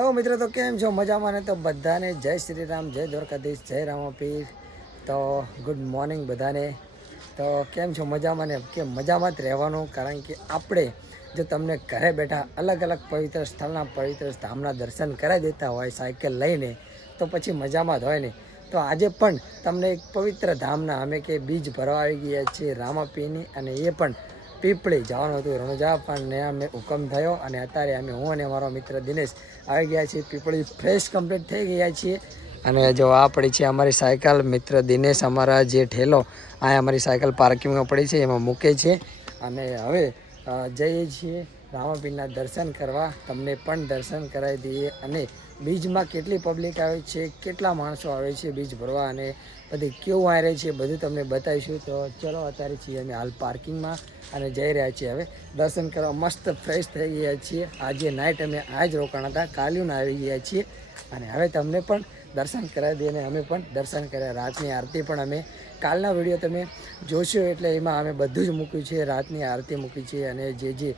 Hello મિત્રો, તો કેમ છો? મજામાં ને? તો બધાને જય શ્રી રામ, જય દ્વારકાધીશ, જય રામાપીર. તો ગુડ મોર્નિંગ બધાને. તો કેમ છો? મજામાં ને? કે મજામાં જ રહેવાનું, કારણ કે આપણે જો તમને ઘરે બેઠા અલગ અલગ પવિત્ર સ્થળના પવિત્ર ધામના દર્શન કરાવી દેતા હોય સાયકલ લઈને, તો પછી મજામાં જ હોય ને. તો આજે પણ તમને એક પવિત્ર ધામના અમે કે બીજ ભરવા આવી ગયા છીએ રામાપીરની, અને એ પણ પીપળી જવાનું હતું રણુજા, પણ અમે હુકમ થયો અને અત્યારે હું અને મારો મિત્ર દિનેશ આવી ગયા છીએ પીપળી. ફ્રેશ કમ્પ્લીટ થઈ ગયા છીએ. અને જો આ પડી છે અમારી સાયકલ. મિત્ર દિનેશ અમારા જે ઠેલો આ અમારી સાયકલ પાર્કિંગમાં પડી છે એમાં મૂકે છે. અને હવે જઈએ છીએ રામાપીરના દર્શન કરવા. તમને પણ દર્શન કરાવી દઈએ, અને બીજમાં કેટલી પબ્લિક આવે છે, કેટલા માણસો આવે છે બીજ ભરવા, અને બધી કેવું આવે છે બધું તમને બતાવીશું. તો ચલો, અત્યારે છીએ અમે હાલ પાર્કિંગમાં અને જઈ રહ્યા છીએ હવે દર્શન કરવા. મસ્ત ફ્રેશ થઈ ગયા છીએ. આજે નાઇટ અમે આ જ રોકાણા હતા, કાલ્યુના આવી ગયા છીએ. અને હવે તમને પણ દર્શન કરાવી દઈએ, અને અમે પણ દર્શન કર્યા. રાતની આરતી પણ અમે કાલના વિડીયો તમે જોશો એટલે એમાં અમે બધું જ મૂક્યું છે. રાતની આરતી મૂકી છે, અને જે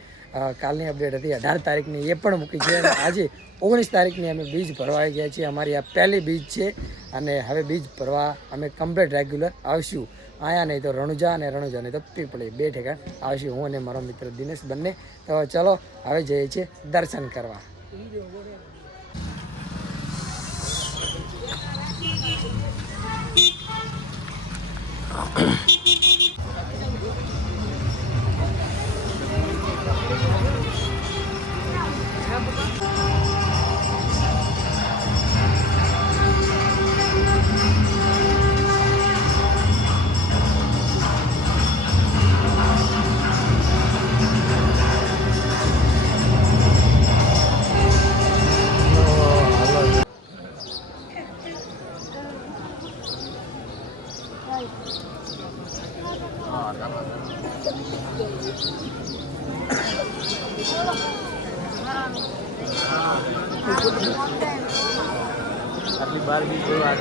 કાલની અપડેટ હતી 18 તારીખની એ પણ મૂકી છે. અને આજે 19 તારીખની અમે બીજ ભરવા આવી ગયા છીએ. અમારી આ પહેલી બીજ છે, અને હવે બીજ ભરવા અમે કમ્પ્લીટ રેગ્યુલર આવશું. આયા નહીં તો રણુજા, અને રણુજા નહીં તો પીપળી, 2 ઠેકાણ આવશું હું અને મારો મિત્ર દિનેશ બંને. તો ચલો હવે જઈએ છીએ દર્શન કરવા. આટલી બાર બી જોવા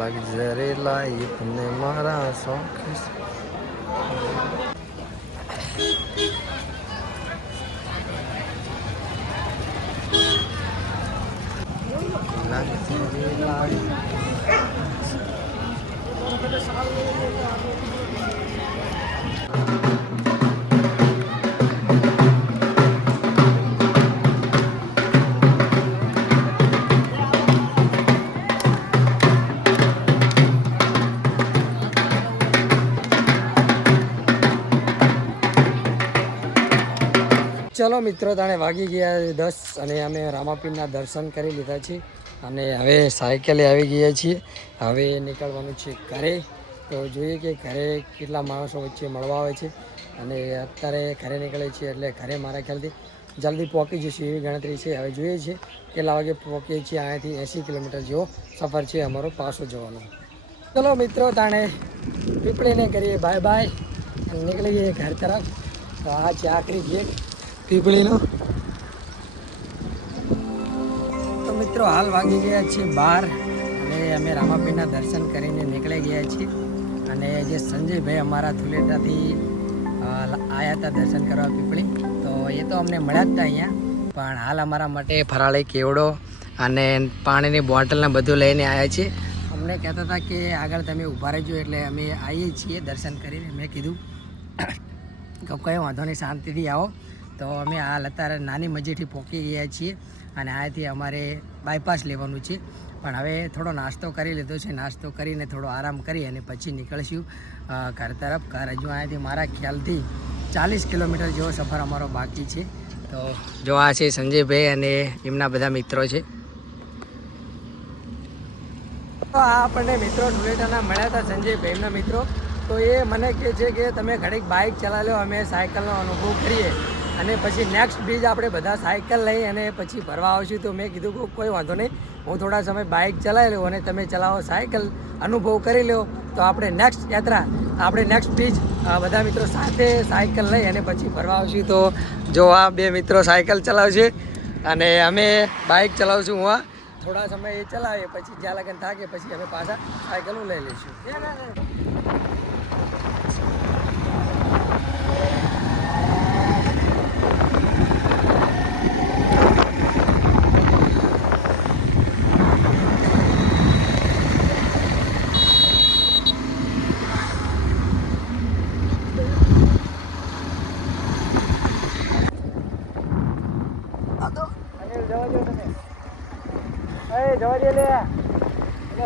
લક્ઝરી લાઈફ ને મારા શોખ લક્ઝરી લાઈફ. ચલો મિત્રો, તાણે વાગી ગયા 10, અને અમે રામાપીરના દર્શન કરી લીધા છે. અને હવે સાયકલે આવી ગયા છીએ. હવે નીકળવાનું છે ઘરે. તો જોઈએ કે ઘરે કેટલા માણસો વચ્ચે મળવા આવે છે. અને અત્યારે ઘરે નીકળે છે એટલે ઘરે મારા ખ્યાલથી જલ્દી પહોંચી જશું એવી ગણતરી છે. હવે જોઈએ છીએ કેટલા વાગે પહોંચીએ છીએ. અહીંયાથી 80 કિલોમીટર જેવો સફર છે અમારો પાછો જવાનો. ચલો મિત્રો, તાણે પીપળીને કરીએ બાય બાય અને નીકળી જઈએ ઘર તરફ. તો આ છે આખરી ગેટ પીપળીનો. તો મિત્રો, હાલ વાગી ગયા છે 12, અને અમે રામાપીરના દર્શન કરીને નીકળી ગયા છીએ. અને જે સંજયભાઈ અમારા થુલેટાથી આવ્યા હતા દર્શન કરવા પીપળી, તો એ તો અમને મળ્યા જ હતા અહીંયા. પણ હાલ અમારા માટે ફરાળી કેવડો અને પાણીની બોટલને બધું લઈને આવ્યા છીએ. અમને કહેતા હતા કે આગળ તમે ઊભા રહેજો, એટલે અમે આવીએ છીએ દર્શન કરીને. મેં કીધું કે કંઈ વાંધો નહીં, શાંતિથી આવો. તો અમે હાલ અત્યારે નાની મજીઠી પહોંચી ગયા છીએ, અને અહીંયાથી અમારે બાયપાસ લેવાનું છે. પણ હવે થોડો નાસ્તો કરી લીધો છે. નાસ્તો કરીને થોડો આરામ કરી અને પછી નીકળશું ઘર તરફ. ઘર હજુ અહીંયાથી મારા ખ્યાલથી 40 કિલોમીટર જેવો સફર અમારો બાકી છે. તો જો આ છે સંજયભાઈ અને એમના બધા મિત્રો છે. તો આ આપણને મિત્રો ધુલેટાના મળ્યા હતા, સંજયભાઈના મિત્રો. તો એ મને કહે છે કે તમે ઘડીક બાઇક ચલાવી લો, અમે સાયકલનો અનુભવ કરીએ, અને પછી નેક્સ્ટ બીજ આપણે બધા સાયકલ લઈ અને પછી ભરવા આવશું. તો મેં કીધું કે કોઈ વાંધો નહીં, હું થોડા સમય બાઇક ચલાવી લઉં અને તમે ચલાવો સાયકલ, અનુભવ કરી લો. તો આપણે નેક્સ્ટ યાત્રા, આપણે નેક્સ્ટ બીજ બધા મિત્રો સાથે સાયકલ લઈ અને પછી ભરવા આવશું. તો જો આ 2 મિત્રો સાયકલ ચલાવશે અને અમે બાઇક ચલાવશું. હું થોડા સમય એ ચલાવીએ, પછી જ્યાં લગન થાકે પછી અમે પાછા સાયકલો લઈ લઈશું. જવા દે લે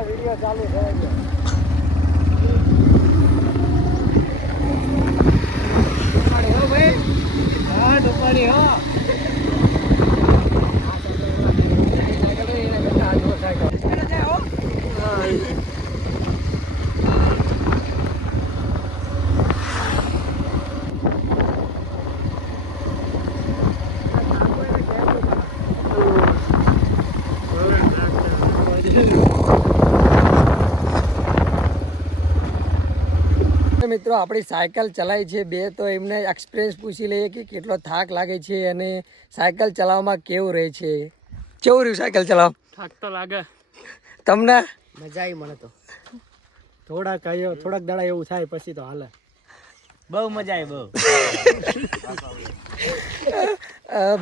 વિડીયો ચાલુ થવા દે ભાઈ હા ડુપાડી હો મિત્રો આપણી સાયકલ ચલાવી છે બે તો એમને એક્સપિરિયન્સ પૂછી લઈએ કે કેટલો થાક લાગે છે અને સાયકલ ચલાવવામાં કેવું રહે છે કેવું રહ્યું સાયકલ ચલાવ થાક તો લાગે તમને મજા આવી મને તો થોડાક દાડા એવું થાય પછી તો હાલે બહુ મજા આવી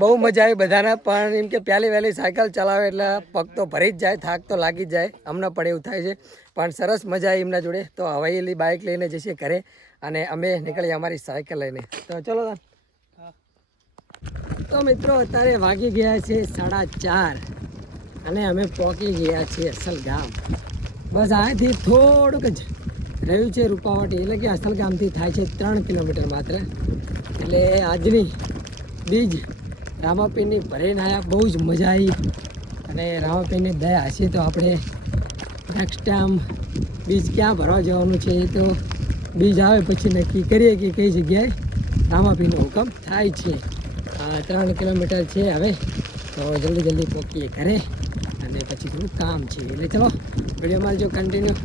બહુ મજા આવી બધાને પણ એમ કે પહેલી વહેલી સાયકલ ચલાવે એટલે પગ તો ભરી જ જાય થાક તો લાગી જ જાય અમને પણ એવું થાય છે પણ સરસ મજા આવી એમના જોડે તો હવાઈલી બાઇક લઈને જશે ઘરે અને અમે નીકળીએ અમારી સાયકલ લઈને તો ચલો તો મિત્રો અત્યારે વાગી ગયા છે 4:30 અને અમે પહોંચી ગયા છીએ અસલ ગામ બસ અહીંથી થોડુંક જ રહ્યું છે રૂપાવટી એટલે કે અસલ ગામથી થાય છે 3 કિલોમીટર માત્ર એટલે આજની બીજ રામાપીરની ભરીને આવ્યા બહુ જ મજા આવી અને રામાપીરની દયા હશે તો આપણે નેક્સ્ટ ટાઈમ બીજ ક્યાં ભરવા જવાનું છે એ તો બીજ આવે પછી નક્કી કરીએ કે કઈ જગ્યાએ રામાપીરનો હુકમ થાય છે 3 કિલોમીટર છે હવે તો જલ્દી પહોંચીએ ઘરે અને પછી થોડું કામ છે એટલે ચલો વિડીયોમાં જો કન્ટિન્યુ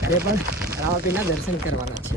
ઘરે પણ રામાપીરના દર્શન કરવાના છે